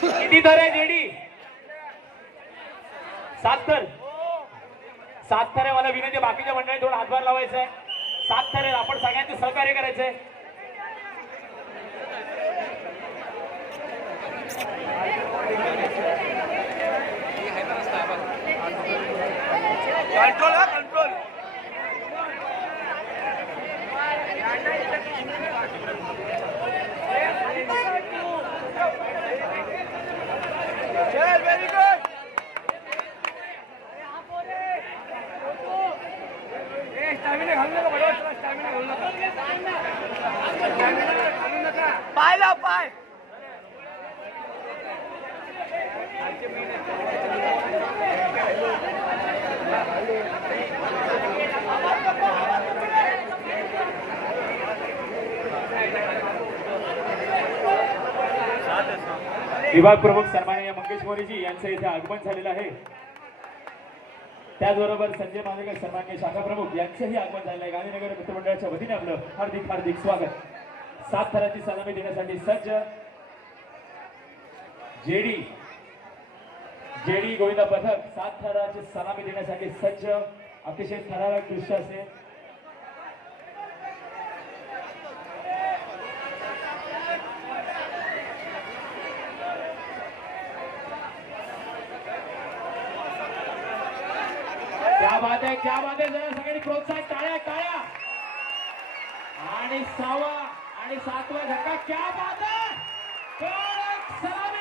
किती थर आहे जेडी? 7 थर. 7 थर आहे. मला विनंती बाकीच्या मंडळी थोडा हातभार लावायचा आहे. 7 थर आहे. आपण सगळ्यांचे सहकार्य करायचंय. Control control. Very good. Stamina घालू नका बरोबर. स्टॅमिना घालू नका. स्टॅमिना घालू नका. पाय लाव पाय. विभाग प्रमुख सन्माननीय मंगेश मोरेजी यांचं इथे आगमन झालेलं आहे. त्याचबरोबर संजय मांजरेकर सन्माननीय शाखा प्रमुख यांचंही आगमन झालेलं आहे. गांधीनगर मित्रमंडळाच्या वतीने आपलं हार्दिक हार्दिक स्वागत. 7 थराची सलामी देण्यासाठी सज्ज जेडी गोविंदा पथक 7 थराची सलामी देण्यासाठी सज्ज. अतिशय थरारक दृश्य असेल. क्या बात आहे, क्या बात आहे. जरा सगळ्यांनी प्रोत्साहन. टाळ्या टाळ्या. आणि 6वा आणि 7वा धक्का. क्या बात आहे. कडक सलामी.